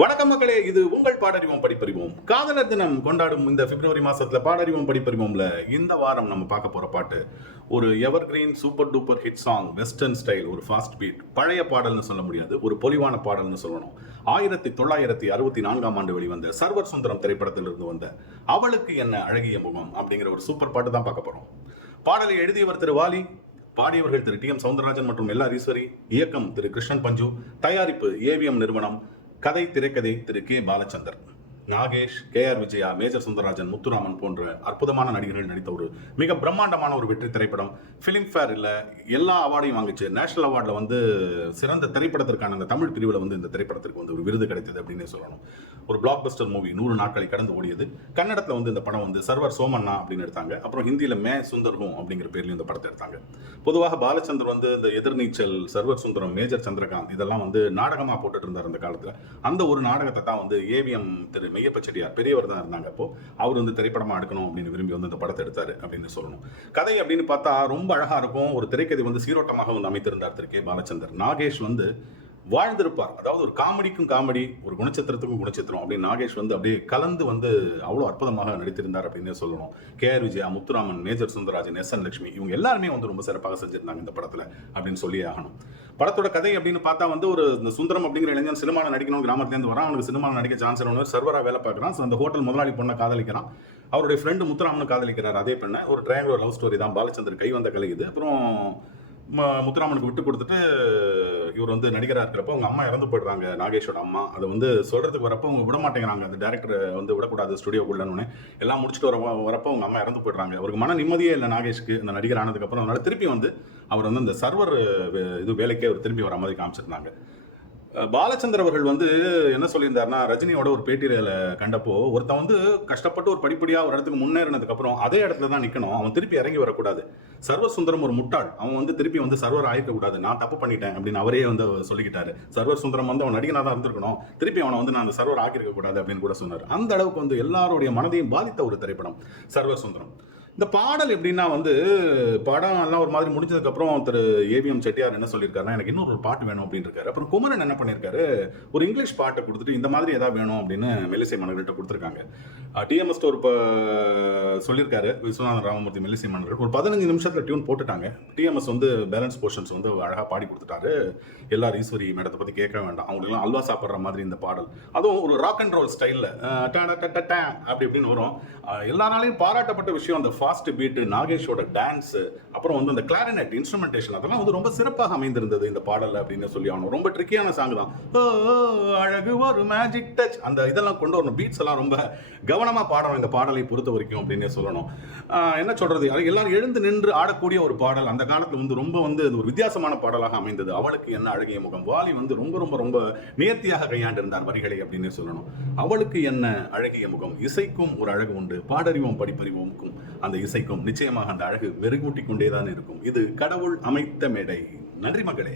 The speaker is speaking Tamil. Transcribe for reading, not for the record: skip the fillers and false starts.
வணக்கம் மக்களே, இது உங்கள் பாடறிவோம் படிப்பறிவோம். காதலர் தினம் கொண்டாடும் இந்த பிப்ரவரி மாசத்துல பாடறிவோம் படிப்பறிவோம்ல இந்த வாரம் நம்ம பார்க்க போற பாட்டு ஒரு எவர் green super duper hit song, western style, ஒரு ஃபாஸ்ட் பீட், பழைய பாடல்னு சொல்ல முடியாது, ஒரு பொலிவான பாடல்னு சொல்லணும். 1964ஆம் ஆண்டு வெளிவந்த சர்வர் சுந்தரம் திரைப்படத்திலிருந்து வந்த அவளுக்கு என்ன அழகிய முகம் அப்படிங்கிற ஒரு சூப்பர் பாட்டு தான் பார்க்க போறோம். பாடலை எழுதியவர் திரு வாலி, பாடியவர்கள் திரு டி எம் சௌந்தரராஜன் மற்றும் எல் ஆர் ஈஸ்வரி, இயக்கம் திரு கிருஷ்ணன் பஞ்சு, தயாரிப்பு ஏவிஎம் நிறுவனம், கதை திரைக்கதை திரு K Balachander. Nagesh, K R Vijaya, Major Sundararajan, Muthuraman போன்ற அற்புதமான நடிகர்கள் நடித்த ஒரு மிக பிரம்மாண்டமான ஒரு வெற்றி திரைப்படம். ஃபிலிம்ஃபேர் இல்ல எல்லா அவார்டையும் வாங்கிச்சு. நேஷனல் அவார்டில் வந்து சிறந்த திரைப்படத்திற்கான அந்த தமிழ் பிரிவில் வந்து இந்த திரைப்படத்திற்கு வந்து ஒரு விருது கிடைத்தது அப்படின்னு சொல்லணும். ஒரு பிளாக் பஸ்டர் மூவி, 100 நாட்களை கடந்து ஓடியது. கன்னடத்தில் வந்து இந்த படம் வந்து சர்வர் சோமண்ணா அப்படின்னு எடுத்தாங்க. அப்புறம் ஹிந்தியில் மே சுந்தர்ஹூம் அப்படிங்கிற பேர்லையும் இந்த படத்தை எடுத்தாங்க. பொதுவாக பாலச்சந்தர் வந்து இந்த எதிர்நீச்சல், சர்வர் சுந்தரம், மேஜர் சந்திரகாந்த் இதெல்லாம் வந்து நாடகமாக போட்டுட்டு இருந்தார் அந்த காலத்தில். அந்த ஒரு நாடகத்தை தான் வந்து ஏவிஎம் திரு மெய்யப்ப செட்டியார், பெரியவர் தான் இருந்தாங்க அப்போ, அவர் வந்து திரைப்படமா எடுக்கணும் அப்படின்னு விரும்பி வந்து இந்த படத்தை எடுத்தாரு அப்படின்னு சொல்லணும். கதை அப்படின்னு பார்த்தா ரொம்ப அழகா இருக்கும். ஒரு திரைக்கதை வந்து சீரோட்டமாக வந்து அமைத்திருந்தார் திரு கே பாலச்சந்தர். நாகேஷ் வந்து வாழ்ந்திருப்பார். அதாவது ஒரு காமெடிக்கும் காமெடி, ஒரு குணச்சித்திரத்துக்கும் குணச்சித்திரம் அப்படின்னு நாகேஷ் வந்து அப்படியே கலந்து வந்து அவ்வளோ அற்புதமாக நடித்திருந்தார் அப்படின்னு சொல்லணும். K R Vijaya, Muthuraman, major Sundarrajan, S N Lakshmi இவங்க எல்லாருமே வந்து ரொம்ப சிறப்பாக செஞ்சிருந்தாங்க இந்த படத்துல அப்படின்னு சொல்லி ஆகணும். படத்தோட கதை அப்படின்னு பார்த்தா வந்து ஒரு இந்த சுந்தரம் அப்படிங்கிற இளைஞன் சினிமாவில் நடிக்கணும், கிராமத்துலேருந்து வரான். அவனுக்கு சினிமாவில் நடிக்க சான்ஸ் ஒன்று, சர்வரா வேலை பார்க்குறான். அந்த ஹோட்டல் முதலாளி பொண்ணை காதலிக்கிறான். அவருடைய ஃப்ரெண்டு முத்துராமன் காதலிக்கிறார் அதே பெண்ணை. ஒரு ட்ரையாங்குலர் லவ் ஸ்டோரி தான். பாலச்சந்தர் கை வந்த கலை இது. அப்புறம் முத்துராமனுக்கு விட்டு கொடுத்துட்டு இவர் வந்து நடிகராக இருக்கிறப்ப அவங்க அம்மா இறந்து போயிடுறாங்க, நாகேஷோட அம்மா. அதை வந்து சொல்றதுக்கு வரப்போ அவங்க விட மாட்டேங்கிறாங்க, அந்த டேரக்டர் வந்து விடக்கூடாது ஸ்டுடியோக்குள்ளன்னு. எல்லாம் முடிச்சுட்டு வரப்போ அவங்க அம்மா இறந்து போயிடுறாங்க. அவருக்கு மன நிம்மதியே இல்லை நாகேஷ்க்கு இந்த நடிகர் ஆனதுக்கப்புறம். அதனால திருப்பி வந்து அவர் வந்து இந்த சர்வர் இது வேலைக்கே அவர் திரும்பி வர மாதிரி காமிச்சிருந்தாங்க. பாலச்சந்தர் அவர்கள் வந்து என்ன சொல்லியிருந்தாருன்னா, ரஜினியோட ஒரு பேட்டியில கண்டப்போ, ஒருத்தன் வந்து கஷ்டப்பட்டு ஒரு படிப்படியா ஒரு இடத்துக்கு முன்னேறினதுக்கு அப்புறம் அதே இடத்துல தான் நிக்கணும், அவன் திருப்பி இறங்கி வரக்கூடாது. சர்வர் சுந்தரம் ஒரு முட்டாள், அவன் வந்து திருப்பி வந்து சர்வர் ஆயிருக்க கூடாது, நான் தப்பு பண்ணிட்டேன் அப்படின்னு அவரே வந்து சொல்லிக்கிட்டாரு. சர்வர் சுந்தரம் வந்து அவன் நடிகனா தான் இருந்திருக்கணும், திருப்பி அவனை வந்து நான் அந்த சர்வர் ஆக்கியிருக்க கூடாது அப்படின்னு கூட சொன்னார். அந்த அளவுக்கு வந்து எல்லாருடைய மனதையும் பாதித்த ஒரு திரைப்படம் சர்வர் சுந்தரம். இந்த பாடல் எப்படின்னா வந்து, படம் எல்லாம் ஒரு மாதிரி முடிஞ்சதுக்கப்புறம் திரு ஏவிஎம் செட்டியார் என்ன சொல்லியிருக்காருன்னா, எனக்கு இன்னொரு பாட்டு வேணும் அப்படின்னு இருக்காரு. அப்புறம் குமரன் என்ன பண்ணியிருக்காரு, ஒரு இங்கிலீஷ் பாட்டை கொடுத்துட்டு இந்த மாதிரி ஏதாவது வேணும் அப்படின்னு மெல்லிசை மன்னர்கள்ட்ட கொடுத்துருக்காங்க. டிஎம்எஸ் ஸ்டோர் இப்போ சொல்லியிருக்காரு, விஸ்வநாதன் ராமமூர்த்தி மெல்லிசை மன்னர்கள் ஒரு 15 நிமிஷத்தில் டியூன் போட்டுட்டாங்க. டிஎம்எஸ் வந்து பேலன்ஸ் போர்ஷன்ஸ் வந்து அழகாக பாடி கொடுத்துட்டாரு. எல்லாரும் ஈஸ்வரி மேடத்தை பற்றி கேட்க வேண்டாம், அவங்களுக்குலாம் அல்வா சாப்பிட்ற மாதிரி இந்த பாடல். அதுவும் ஒரு ராக் அண்ட் ரோல் ஸ்டைலில் அப்படி இப்படின்னு வரும். எல்லாராலையும் பாராட்டப்பட்ட விஷயம் அந்த ஃபாஸ்ட் பீட், நாகேஷோட டான்ஸ், அப்புறம் வந்து அந்த கிளாரினெட் இன்ஸ்ட்ருமெண்டேஷன், அதெல்லாம் வந்து ரொம்ப சிறப்பாக அமைந்திருந்தது இந்த பாடல் அப்படின்னு சொல்லி ஆகணும். ரொம்ப ட்ரிக்கியான சாங் தான். அழகு ஒரு மேஜிக் டச், அந்த இதெல்லாம் கொண்டு வரணும். பீட்ஸ் எல்லாம் ரொம்ப கவனமா பாடணும் இந்த பாடலை பொறுத்த வரைக்கும் அப்படின்னே சொல்லணும். என்ன சொல்றது, எல்லாரும் எழுந்து நின்று ஆடக்கூடிய ஒரு பாடல். அந்த காலத்துல வந்து ரொம்ப வந்து ஒரு வித்தியாசமான பாடலாக அமைந்தது. அவளுக்கு என்ன அழகிய முகம். வாலி வந்து ரொம்ப ரொம்ப ரொம்ப நேர்த்தியாக கையாண்டிருந்தார் வரிகளை அப்படின்னு சொல்லணும். அவளுக்கு என்ன அழகிய முகம். இசைக்கும் ஒரு அழகு உண்டு, பாடறிவோம் படிப்பறிவோம்க்கும் அந்த இசைக்கும் நிச்சயமாக அந்த அழகு மெருகூட்டி கொண்டேதான் இருக்கும். இது கடவுள் அமைத்த மேடை. நன்றி மக்களே.